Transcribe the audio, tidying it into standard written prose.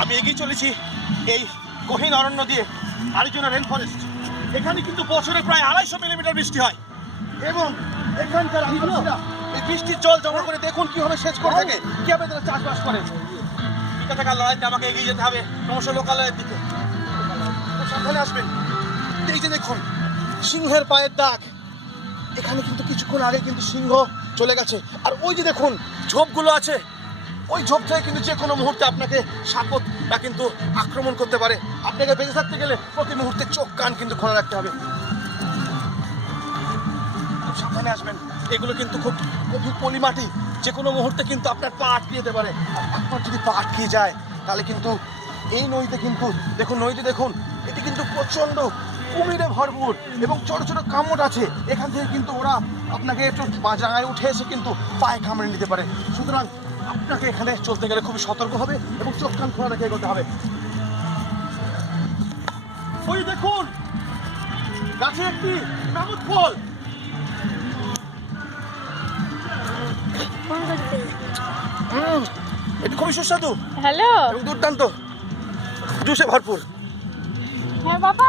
আমি এগিয়ে চলেছি এই গহীন অরণ্য দিয়ে আরিজোনা রেন ফরেস্ট। এখানে কিন্তু বছরে প্রায় 250 মিলিমিটার বৃষ্টি হয় এবং এখানকার আদিবাসীরা এই বৃষ্টির জল জমা করে দেখুন কিভাবে সেচ করে থাকে, কিভাবে তারা চাষবাস করে। টিকা থাকার লড়াইতে আমাকে এগিয়ে যেতে হবে ক্রমশ লোকালয়ের দিকে। সাবধানে আসবেন। এই যে দেখুন সিংহের পায়ের দাগ, এখানে কিন্তু কিছুক্ষণ আগে কিন্তু সিংহ চলে গেছে। আর ওই যে দেখুন ঝোপগুলো আছে, ওই ঝোপ থেকে কিন্তু যে কোনো মুহূর্তে আপনাকে সাপত বা কিন্তু আক্রমণ করতে পারে। আপনাকে বেঁচে থাকতে গেলে প্রতি মুহূর্তে চোখ কান কিন্তু খোলা রাখতে হবে। সাবধানে আসবেন, এগুলো কিন্তু খুব গভীর পলি মাটি, যে কোনো মুহূর্তে কিন্তু আপনার পা আটকে যেতে পারে। আর একবার যদি পা আটকে যায় তাহলে কিন্তু এই নদীতে কিন্তু দেখুন, নদীতে দেখুন এটি কিন্তু প্রচণ্ড কুমিরে ভরপুর এবং ছোট ছোট কামড় আছে। এখান থেকে কিন্তু ওরা আপনাকে একটু জায়গায় উঠে এসে কিন্তু পায়ে কামড়ে নিতে পারে। সুতরাং আপনাকে এখানে চলতে গেলে খুবই সতর্ক হবে এবং চোখ কান খোলা রেখে এগোতে হবে। ওই দেখুন গাছে একটি নামুদ ফল, এটি খুবই সুস্বাদু হ্যালো। এবং দুর্দান্ত, জুসে ভরপুর। হ্যাঁ বাবা।